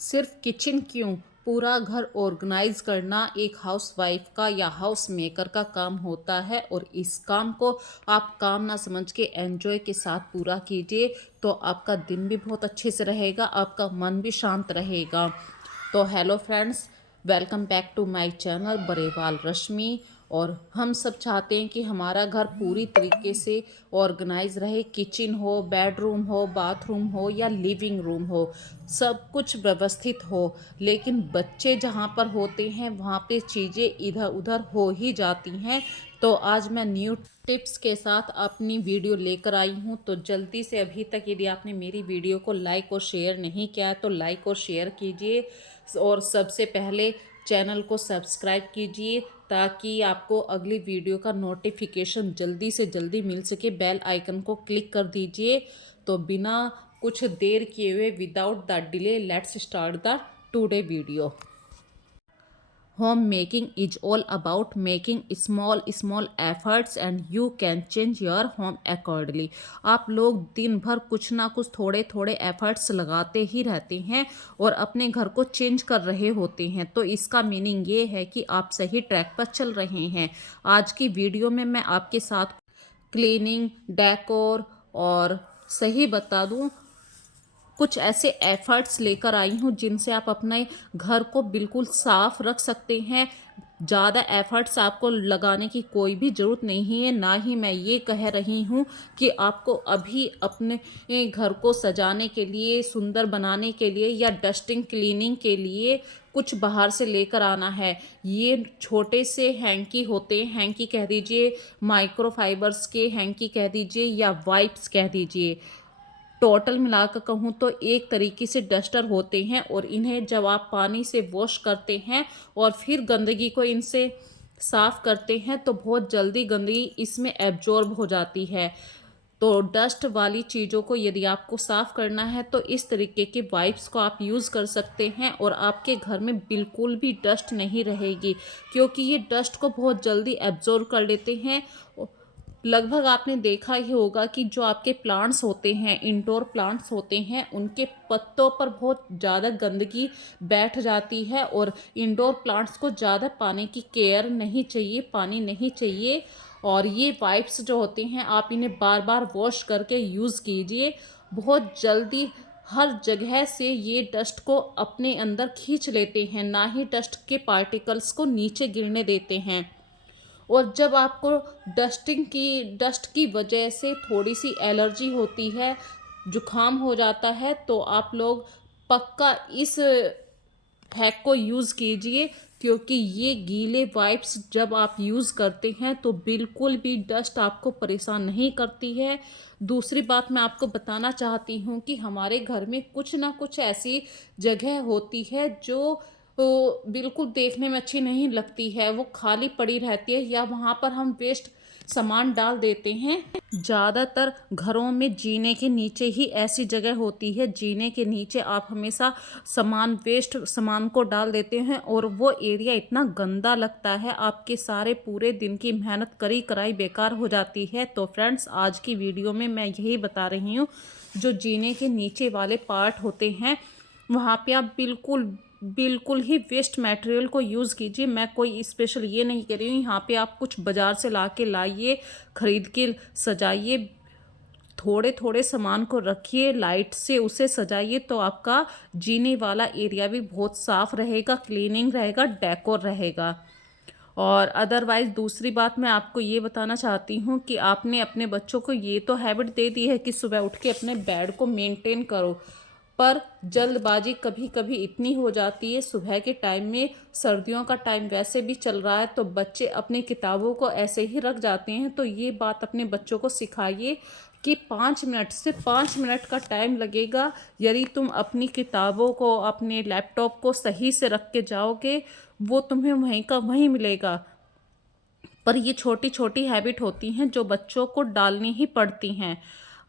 सिर्फ किचन क्यों, पूरा घर ऑर्गेनाइज करना एक हाउसवाइफ का या हाउस मेकर का काम होता है। और इस काम को आप काम ना समझ के एंजॉय के साथ पूरा कीजिए, तो आपका दिन भी बहुत अच्छे से रहेगा, आपका मन भी शांत रहेगा। तो hello friends, welcome back to my channel Barewal Rashmi. और हम सब चाहते हैं कि हमारा घर पूरी तरीके से ऑर्गेनाइज रहे। किचन हो, बेडरूम हो, बाथरूम हो या लिविंग रूम हो, सब कुछ व्यवस्थित हो। लेकिन बच्चे जहाँ पर होते हैं वहाँ पे चीज़ें इधर उधर हो ही जाती हैं। तो आज मैं न्यू टिप्स के साथ अपनी वीडियो लेकर आई हूँ। तो जल्दी से अभी तक यदि आपने मेरी वीडियो को लाइक और शेयर नहीं किया है तो लाइक और शेयर कीजिए, और सबसे पहले चैनल को सब्सक्राइब कीजिए ताकि आपको अगली वीडियो का नोटिफिकेशन जल्दी से जल्दी मिल सके। बेल आइकन को क्लिक कर दीजिए। तो बिना कुछ देर किए हुए, without the delay, let's start the today video. Home making is all about making small small efforts and you can change your home accordingly. आप लोग दिन भर कुछ ना कुछ थोड़े थोड़े एफर्ट्स लगाते ही रहते हैं और अपने घर को चेंज कर रहे होते हैं। तो इसका मीनिंग ये है कि आप सही ट्रैक पर चल रहे हैं। आज की वीडियो में मैं आपके साथ क्लीनिंग, डेकोर और सही बता दूं, कुछ ऐसे एफर्ट्स लेकर आई हूँ जिनसे आप अपने घर को बिल्कुल साफ रख सकते हैं। ज़्यादा एफर्ट्स आपको लगाने की कोई भी ज़रूरत नहीं है। ना ही मैं ये कह रही हूँ कि आपको अभी अपने घर को सजाने के लिए, सुंदर बनाने के लिए या डस्टिंग क्लीनिंग के लिए कुछ बाहर से लेकर आना है। ये छोटे से हैंकी होते हैं, हैंकी कह दीजिए, माइक्रोफाइबर्स के हैंकी कह दीजिए या वाइप्स कह दीजिए। टोटल मिलाकर कहूँ तो एक तरीके से डस्टर होते हैं, और इन्हें जब आप पानी से वॉश करते हैं और फिर गंदगी को इनसे साफ़ करते हैं तो बहुत जल्दी गंदगी इसमें एब्जॉर्ब हो जाती है। तो डस्ट वाली चीज़ों को यदि आपको साफ़ करना है तो इस तरीके के वाइप्स को आप यूज़ कर सकते हैं, और आपके घर में बिल्कुल भी डस्ट नहीं रहेगी, क्योंकि ये डस्ट को बहुत जल्दी एब्जॉर्ब कर लेते हैं। लगभग आपने देखा ही होगा कि जो आपके प्लांट्स होते हैं, इंडोर प्लांट्स होते हैं, उनके पत्तों पर बहुत ज़्यादा गंदगी बैठ जाती है। और इंडोर प्लांट्स को ज़्यादा पानी की केयर नहीं चाहिए, पानी नहीं चाहिए। और ये वाइप्स जो होते हैं, आप इन्हें बार बार वॉश करके यूज़ कीजिए। बहुत जल्दी हर जगह से ये डस्ट को अपने अंदर खींच लेते हैं, ना ही डस्ट के पार्टिकल्स को नीचे गिरने देते हैं। और जब आपको डस्ट की वजह से थोड़ी सी एलर्जी होती है, जुखाम हो जाता है, तो आप लोग पक्का इस हैक को यूज़ कीजिए, क्योंकि ये गीले वाइप्स जब आप यूज़ करते हैं तो बिल्कुल भी डस्ट आपको परेशान नहीं करती है। दूसरी बात मैं आपको बताना चाहती हूँ कि हमारे घर में कुछ ना कुछ ऐसी जगह होती है जो बिल्कुल देखने में अच्छी नहीं लगती है, वो खाली पड़ी रहती है या वहाँ पर हम वेस्ट सामान डाल देते हैं। ज़्यादातर घरों में जीने के नीचे ही ऐसी जगह होती है, जीने के नीचे आप हमेशा वेस्ट सामान को डाल देते हैं और वो एरिया इतना गंदा लगता है, आपके सारे पूरे दिन की मेहनत करी कराई बेकार हो जाती है। तो फ्रेंड्स, आज की वीडियो में मैं यही बता रही हूँ, जो जीने के नीचे वाले पार्ट होते हैं वहाँ पे आप बिल्कुल ही वेस्ट मटेरियल को यूज़ कीजिए। मैं कोई स्पेशल ये नहीं कह रही हूँ, यहाँ पे आप कुछ बाज़ार से ला के लाइए, ख़रीद के सजाइए, थोड़े थोड़े सामान को रखिए, लाइट से उसे सजाइए, तो आपका जीने वाला एरिया भी बहुत साफ़ रहेगा, क्लीनिंग रहेगा, डेकोर रहेगा। और अदरवाइज़ दूसरी बात मैं आपको ये बताना चाहती हूँ कि आपने अपने बच्चों को ये तो हैबिट दे दी है कि सुबह उठ के अपने बेड को मेंटेन करो, पर जल्दबाजी कभी कभी इतनी हो जाती है। सुबह के टाइम में, सर्दियों का टाइम वैसे भी चल रहा है, तो बच्चे अपनी किताबों को ऐसे ही रख जाते हैं। तो ये बात अपने बच्चों को सिखाइए कि 5 मिनट से 5 मिनट का टाइम लगेगा। यदि तुम अपनी किताबों को, अपने लैपटॉप को सही से रख के जाओगे, वो तुम्हें वहीं का वहीं मिलेगा। पर ये छोटी छोटी हैबिट होती हैं जो बच्चों को डालनी ही पड़ती हैं।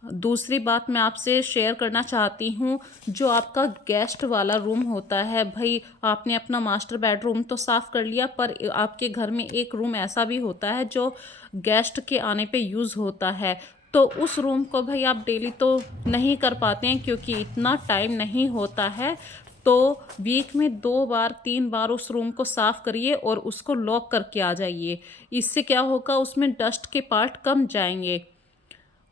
दूसरी बात मैं आपसे शेयर करना चाहती हूँ, जो आपका गेस्ट वाला रूम होता है, भाई आपने अपना मास्टर बेडरूम तो साफ़ कर लिया, पर आपके घर में एक रूम ऐसा भी होता है जो गेस्ट के आने पे यूज़ होता है। तो उस रूम को भाई आप डेली तो नहीं कर पाते हैं, क्योंकि इतना टाइम नहीं होता है। तो वीक में 2 बार 3 बार उस रूम को साफ़ करिए और उसको लॉक करके आ जाइए। इससे क्या होगा, उसमें डस्ट के पार्ट कम जाएँगे।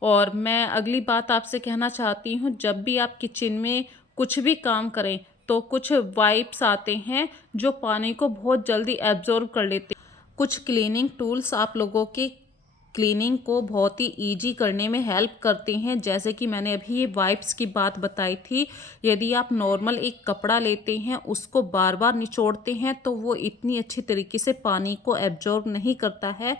और मैं अगली बात आपसे कहना चाहती हूँ, जब भी आप किचन में कुछ भी काम करें तो कुछ वाइप्स आते हैं जो पानी को बहुत जल्दी एब्जॉर्ब कर लेते हैं। कुछ क्लीनिंग टूल्स आप लोगों की क्लीनिंग को बहुत ही ईजी करने में हेल्प करते हैं, जैसे कि मैंने अभी ये वाइप्स की बात बताई थी। यदि आप नॉर्मल एक कपड़ा लेते हैं, उसको बार बार निचोड़ते हैं तो वो इतनी अच्छी तरीके से पानी को एब्जॉर्ब नहीं करता है,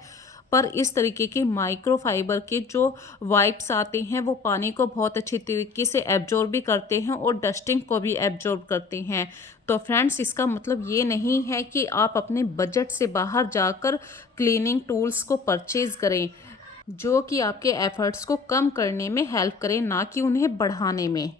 पर इस तरीके के माइक्रोफाइबर के जो वाइप्स आते हैं वो पानी को बहुत अच्छी तरीके से एब्जॉर्ब भी करते हैं और डस्टिंग को भी एब्जॉर्ब करते हैं। तो फ्रेंड्स, इसका मतलब ये नहीं है कि आप अपने बजट से बाहर जाकर क्लीनिंग टूल्स को परचेज़ करें, जो कि आपके एफर्ट्स को कम करने में हेल्प करें, ना कि उन्हें बढ़ाने में।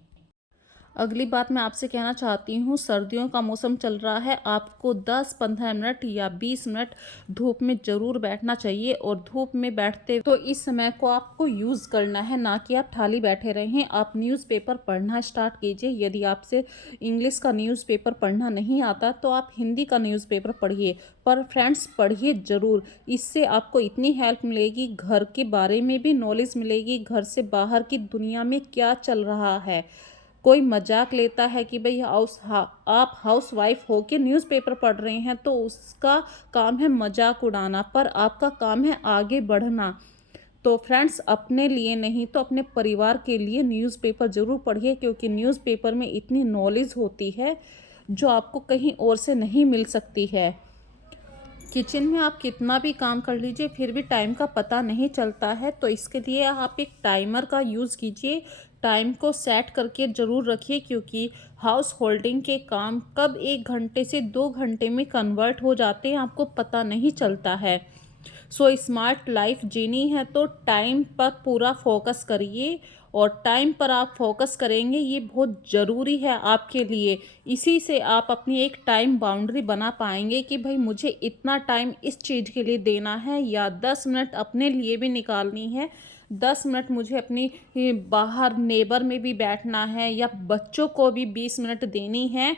अगली बात मैं आपसे कहना चाहती हूँ, सर्दियों का मौसम चल रहा है, आपको 10-15 मिनट या 20 मिनट धूप में ज़रूर बैठना चाहिए। और धूप में बैठते तो इस समय को आपको यूज़ करना है, ना कि आप खाली बैठे रहें। आप न्यूज़पेपर पढ़ना स्टार्ट कीजिए। यदि आपसे इंग्लिश का न्यूज़पेपर पढ़ना नहीं आता तो आप हिंदी का न्यूज़पेपर पढ़िए, पर फ्रेंड्स पढ़िए ज़रूर। इससे आपको इतनी हेल्प मिलेगी, घर के बारे में भी नॉलेज मिलेगी, घर से बाहर की दुनिया में क्या चल रहा है। कोई मजाक लेता है कि भाई आप हाउस वाइफ हो के न्यूज़पेपर पढ़ रहे हैं, तो उसका काम है मजाक उड़ाना, पर आपका काम है आगे बढ़ना। तो फ्रेंड्स, अपने लिए नहीं तो अपने परिवार के लिए न्यूज़पेपर ज़रूर पढ़िए, क्योंकि न्यूज़पेपर में इतनी नॉलेज होती है जो आपको कहीं और से नहीं मिल सकती है। किचन में आप कितना भी काम कर लीजिए, फिर भी टाइम का पता नहीं चलता है, तो इसके लिए आप एक टाइमर का यूज़ कीजिए। टाइम को सेट करके ज़रूर रखिए, क्योंकि हाउस होल्डिंग के काम कब 1 घंटे से 2 घंटे में कन्वर्ट हो जाते हैं, आपको पता नहीं चलता है। सो स्मार्ट लाइफ जीनी है तो टाइम पर पूरा फोकस करिए, और टाइम पर आप फोकस करेंगे, ये बहुत ज़रूरी है आपके लिए। इसी से आप अपनी एक टाइम बाउंड्री बना पाएंगे कि भाई मुझे इतना टाइम इस चीज़ के लिए देना है, या 10 मिनट अपने लिए भी निकालनी है, 10 मिनट मुझे अपनी बाहर नेबर में भी बैठना है, या बच्चों को भी 20 मिनट देनी है।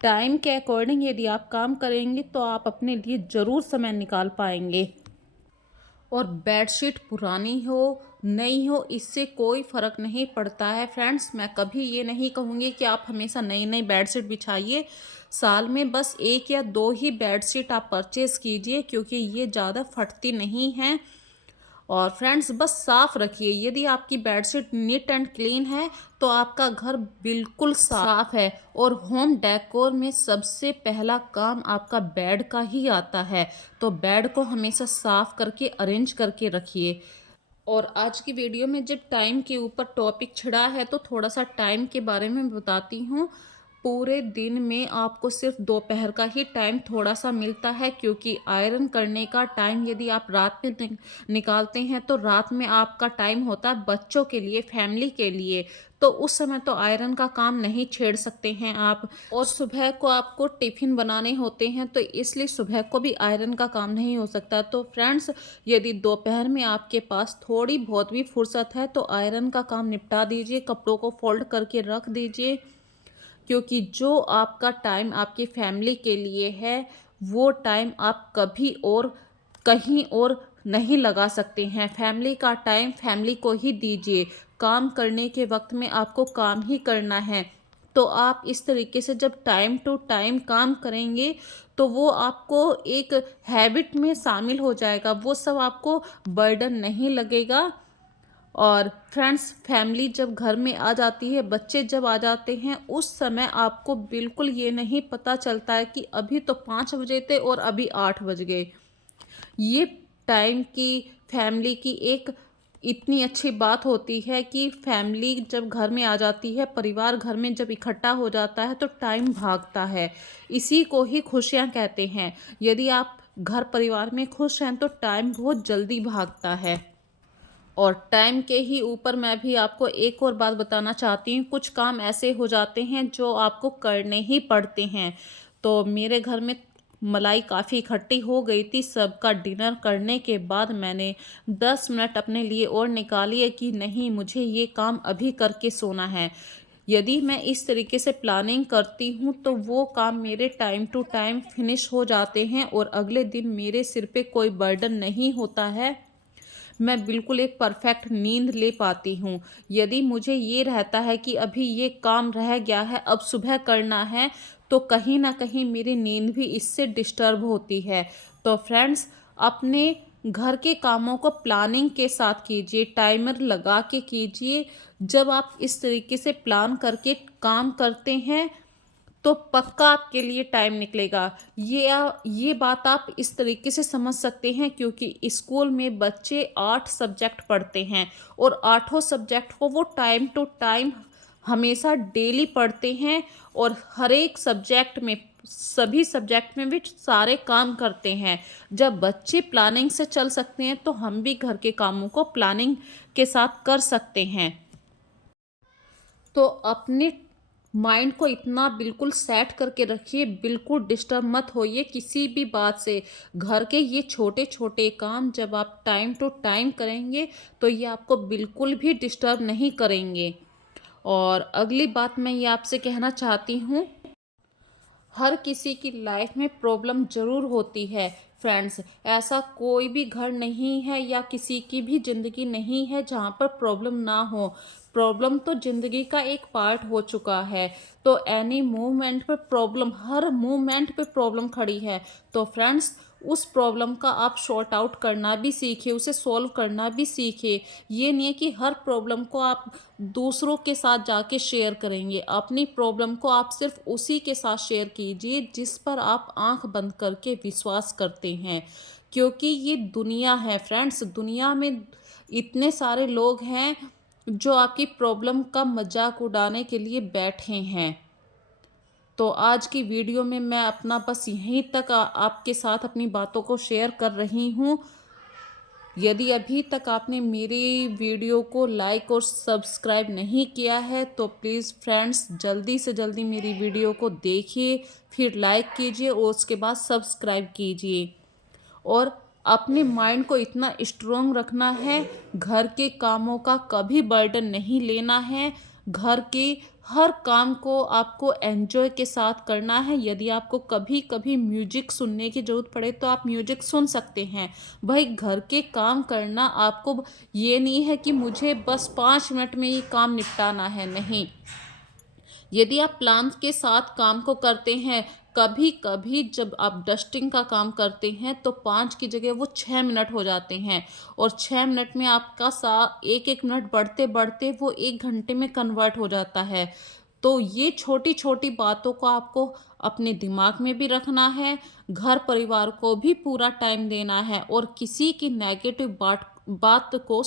टाइम के अकॉर्डिंग यदि आप काम करेंगे तो आप अपने लिए ज़रूर समय निकाल पाएंगे। और बेडशीट पुरानी हो नई हो, इससे कोई फ़र्क नहीं पड़ता है फ्रेंड्स। मैं कभी ये नहीं कहूँगी कि आप हमेशा नई नई बेडशीट बिछाइए। साल में बस 1 या 2 ही बेडशीट आप परचेज़ कीजिए, क्योंकि ये ज़्यादा फटती नहीं हैं। और फ्रेंड्स, बस साफ़ रखिए। यदि आपकी बेडशीट नीट एंड क्लीन है तो आपका घर बिल्कुल साफ़ है। और होम डेकोर में सबसे पहला काम आपका बेड का ही आता है, तो बेड को हमेशा साफ़ करके अरेंज करके रखिए। और आज की वीडियो में जब टाइम के ऊपर टॉपिक छिड़ा है तो थोड़ा सा टाइम के बारे में बताती हूँ। पूरे दिन में आपको सिर्फ दोपहर का ही टाइम थोड़ा सा मिलता है, क्योंकि आयरन करने का टाइम यदि आप रात में निकालते हैं तो रात में आपका टाइम होता है बच्चों के लिए, फैमिली के लिए। तो उस समय तो आयरन का काम नहीं छेड़ सकते हैं आप। और सुबह को आपको टिफ़िन बनाने होते हैं, तो इसलिए सुबह को भी आयरन का काम नहीं हो सकता। तो फ्रेंड्स, यदि दोपहर में आपके पास थोड़ी बहुत भी फुर्सत है तो आयरन का काम निपटा दीजिए, कपड़ों को फोल्ड करके रख दीजिए। क्योंकि जो आपका टाइम आपकी फैमिली के लिए है, वो टाइम आप कभी और कहीं और नहीं लगा सकते हैं। फैमिली का टाइम फैमिली को ही दीजिए। काम करने के वक्त में आपको काम ही करना है। तो आप इस तरीके से जब टाइम टू टाइम काम करेंगे तो वो आपको एक हैबिट में शामिल हो जाएगा, वो सब आपको बर्डन नहीं लगेगा। और फ्रेंड्स, फैमिली जब घर में आ जाती है, बच्चे जब आ जाते हैं, उस समय आपको बिल्कुल ये नहीं पता चलता है कि अभी तो 5 बजे थे और अभी 8 बज गए। ये टाइम की फैमिली की एक इतनी अच्छी बात होती है कि फैमिली जब घर में आ जाती है, परिवार घर में जब इकट्ठा हो जाता है तो टाइम भागता है। इसी को ही खुशियाँ कहते हैं। यदि आप घर परिवार में खुश हैं तो टाइम बहुत जल्दी भागता है। और टाइम के ही ऊपर मैं भी आपको एक और बात बताना चाहती हूँ। कुछ काम ऐसे हो जाते हैं जो आपको करने ही पड़ते हैं। तो मेरे घर में मलाई काफ़ी इकट्ठी हो गई थी। सबका डिनर करने के बाद मैंने 10 मिनट अपने लिए और निकाली है कि नहीं, मुझे ये काम अभी करके सोना है। यदि मैं इस तरीके से प्लानिंग करती हूँ तो वो काम मेरे टाइम टू टाइम फिनिश हो जाते हैं और अगले दिन मेरे सिर पे कोई बर्डन नहीं होता है। मैं बिल्कुल एक परफेक्ट नींद ले पाती हूँ। यदि मुझे ये रहता है कि अभी ये काम रह गया है, अब सुबह करना है, तो कहीं न कहीं मेरी नींद भी इससे डिस्टर्ब होती है। तो फ्रेंड्स, अपने घर के कामों को प्लानिंग के साथ कीजिए, टाइमर लगा के कीजिए। जब आप इस तरीके से प्लान करके काम करते हैं तो पक्का आपके लिए टाइम निकलेगा। ये बात आप इस तरीके से समझ सकते हैं क्योंकि स्कूल में बच्चे 8 सब्जेक्ट पढ़ते हैं और आठों सब्जेक्ट को वो टाइम टू टाइम हमेशा डेली पढ़ते हैं और हर एक सब्जेक्ट में, सभी सब्जेक्ट में भी सारे काम करते हैं। जब बच्चे प्लानिंग से चल सकते हैं तो हम भी घर के कामों को प्लानिंग के साथ कर सकते हैं। तो अपने माइंड को इतना बिल्कुल सेट करके रखिए, बिल्कुल डिस्टर्ब मत होइए किसी भी बात से। घर के ये छोटे छोटे काम जब आप टाइम टू टाइम करेंगे तो ये आपको बिल्कुल भी डिस्टर्ब नहीं करेंगे। और अगली बात मैं ये आपसे कहना चाहती हूँ, हर किसी की लाइफ में प्रॉब्लम ज़रूर होती है फ्रेंड्स। ऐसा कोई भी घर नहीं है या किसी की भी ज़िंदगी नहीं है जहाँ पर प्रॉब्लम ना हो। प्रॉब्लम तो ज़िंदगी का एक पार्ट हो चुका है। तो एनी मूवमेंट पे प्रॉब्लम, हर मूवमेंट पे प्रॉब्लम खड़ी है। तो फ्रेंड्स, उस प्रॉब्लम का आप सॉर्ट आउट करना भी सीखिए, उसे सॉल्व करना भी सीखिए। ये नहीं है कि हर प्रॉब्लम को आप दूसरों के साथ जाके शेयर करेंगे। अपनी प्रॉब्लम को आप सिर्फ उसी के साथ शेयर कीजिए जिस पर आप आंख बंद करके विश्वास करते हैं। क्योंकि ये दुनिया है फ्रेंड्स, दुनिया में इतने सारे लोग हैं जो आपकी प्रॉब्लम का मजाक उड़ाने के लिए बैठे हैं। तो आज की वीडियो में मैं अपना बस यहीं तक आपके साथ अपनी बातों को शेयर कर रही हूँ। यदि अभी तक आपने मेरी वीडियो को लाइक और सब्सक्राइब नहीं किया है तो प्लीज़ फ्रेंड्स, जल्दी से जल्दी मेरी वीडियो को देखिए, फिर लाइक कीजिए और उसके बाद सब्सक्राइब कीजिए। और अपने माइंड को इतना स्ट्रोंग रखना है, घर के कामों का कभी बर्डन नहीं लेना है। घर के हर काम को आपको एन्जॉय के साथ करना है। यदि आपको कभी कभी म्यूजिक सुनने की ज़रूरत पड़े तो आप म्यूजिक सुन सकते हैं। भाई, घर के काम करना आपको ये नहीं है कि मुझे बस 5 मिनट में ये काम निपटाना है, नहीं। यदि आप प्लान के साथ काम को करते हैं, कभी कभी जब आप डस्टिंग का काम करते हैं तो 5 की जगह वो 6 मिनट हो जाते हैं और 6 मिनट में आपका एक एक मिनट बढ़ते बढ़ते वो 1 घंटे में कन्वर्ट हो जाता है। तो ये छोटी छोटी बातों को आपको अपने दिमाग में भी रखना है। घर परिवार को भी पूरा टाइम देना है और किसी की नेगेटिव बात को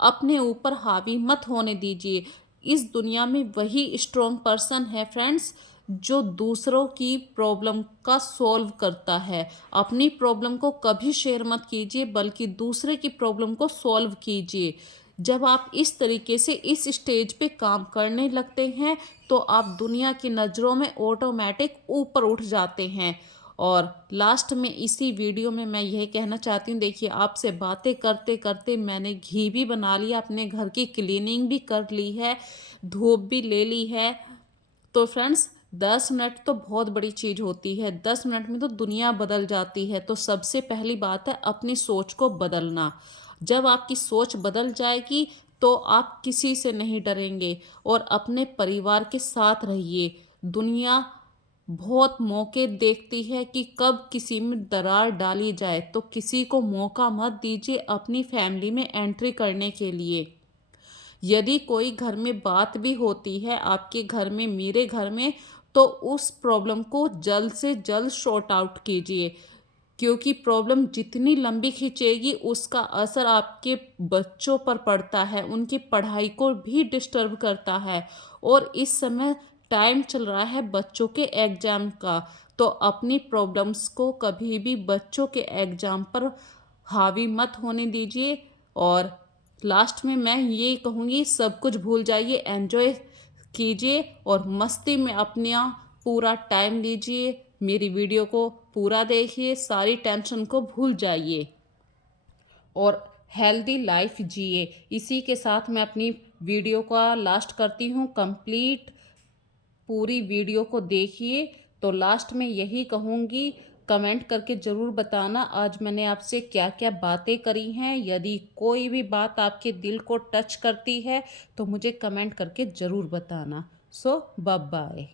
अपने ऊपर हावी मत होने दीजिए। इस दुनिया में वही स्ट्रॉन्ग पर्सन है फ्रेंड्स जो दूसरों की प्रॉब्लम का सॉल्व करता है। अपनी प्रॉब्लम को कभी शेयर मत कीजिए बल्कि दूसरे की प्रॉब्लम को सॉल्व कीजिए। जब आप इस तरीके से इस स्टेज पे काम करने लगते हैं तो आप दुनिया की नज़रों में ऑटोमेटिक ऊपर उठ जाते हैं। और लास्ट में इसी वीडियो में मैं यही कहना चाहती हूँ, देखिए, आपसे बातें करते करते मैंने घी भी बना लिया, अपने घर की क्लीनिंग भी कर ली है, धूप भी ले ली है। तो फ्रेंड्स, 10 मिनट तो बहुत बड़ी चीज़ होती है। 10 मिनट में तो दुनिया बदल जाती है। तो सबसे पहली बात है अपनी सोच को बदलना। जब आपकी सोच बदल जाएगी तो आप किसी से नहीं डरेंगे और अपने परिवार के साथ रहिए। दुनिया बहुत मौके देखती है कि कब किसी में दरार डाली जाए, तो किसी को मौका मत दीजिए अपनी फैमिली में एंट्री करने के लिए। यदि कोई घर में बात भी होती है आपके घर में, मेरे घर में, तो उस प्रॉब्लम को जल्द से जल्द सॉर्ट आउट कीजिए। क्योंकि प्रॉब्लम जितनी लंबी खींचेगी उसका असर आपके बच्चों पर पड़ता है, उनकी पढ़ाई को भी डिस्टर्ब करता है। और इस समय टाइम चल रहा है बच्चों के एग्ज़ाम का। तो अपनी प्रॉब्लम्स को कभी भी बच्चों के एग्ज़ाम पर हावी मत होने दीजिए। और लास्ट में मैं ये कहूँगी, सब कुछ भूल जाइए, एन्जॉय कीजिए और मस्ती में अपना पूरा टाइम लीजिए। मेरी वीडियो को पूरा देखिए, सारी टेंशन को भूल जाइए और हेल्दी लाइफ जिए। इसी के साथ मैं अपनी वीडियो का लास्ट करती हूँ कंप्लीट, पूरी वीडियो को देखिए। तो लास्ट में यही कहूँगी, कमेंट करके ज़रूर बताना आज मैंने आपसे क्या क्या बातें करी हैं। यदि कोई भी बात आपके दिल को टच करती है तो मुझे कमेंट करके ज़रूर बताना। सो बाय बाय।